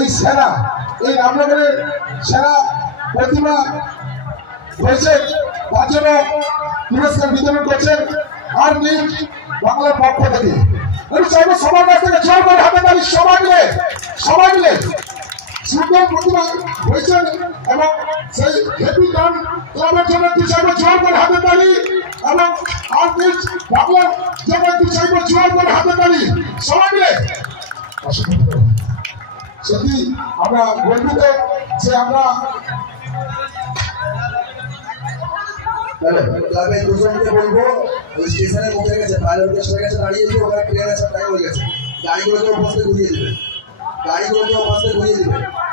এই সেরা এই রামনগরের সেরা প্রতিমা হয়েছে তার জন্য পুরস্কার বিতরণ করছেন আর নিক বাংলার পক্ষ থেকে। আমি চাইবো সবার কাছ থেকে জোর করে হাতে তালি সবাই মিলে সুন্দর প্রতিমা হয়েছেন এবং সেই হ্যাপি ডান ক্লাবের জন্য একটু চাইবো জোর করে হাতে তালি এবং আর নিক বাংলার জন্য একটু চাইবো জোর করে হাতে তালি সবাই মিলে। সত্যি আমরা গর্বিত যে আমরা ক্লাবের দুজনকে বলবো ওই স্টেশনে পৌঁছে গেছে, পাইলটকে সরে গেছে, দাঁড়িয়েছে, ওখানে ট্রেন আছে, টাইম হয়ে গেছে, গাড়িগুলোকে বসতে ঘুরিয়ে দিবে,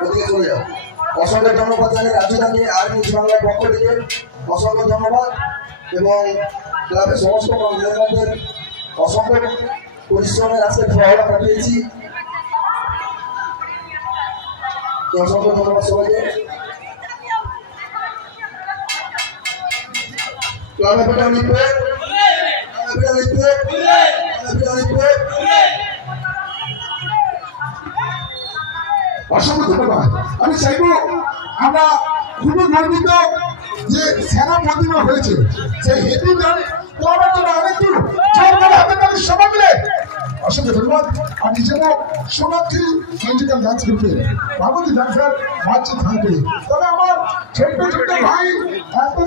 ওদিকে চলে যাও। অসংখ্য ধন্যবাদ জানাই রাজুদাকে আর নিউজ বাংলার পক্ষ থেকে অসংখ্য ধন্যবাদ এবং ক্লাবের সমস্ত মেম্বারদের অসংখ্য পরিশ্রমের আজকে ফলটা কাটিয়েছি। অসংখ্য ধন্যবাদ সবাইকে। ক্লাবের পিতা লিখবে, অসংখ্য ধন্যবাদ। আমি চাইবো আমরা খুবই গর্বিত যে সেরা প্রতিমা হয়েছে সেই হেতু ক্লাবের জন্য আরেকটু সবাই মিলে অসংখ্য ধন্যবাদ। আর নিজেরা সোনাক্ষী মিউজিক্যাল ডান্স গ্রুপে বাবুজি ডান্সার মাঝে থাকবে। তবে আমার ছোট্ট ভাই এত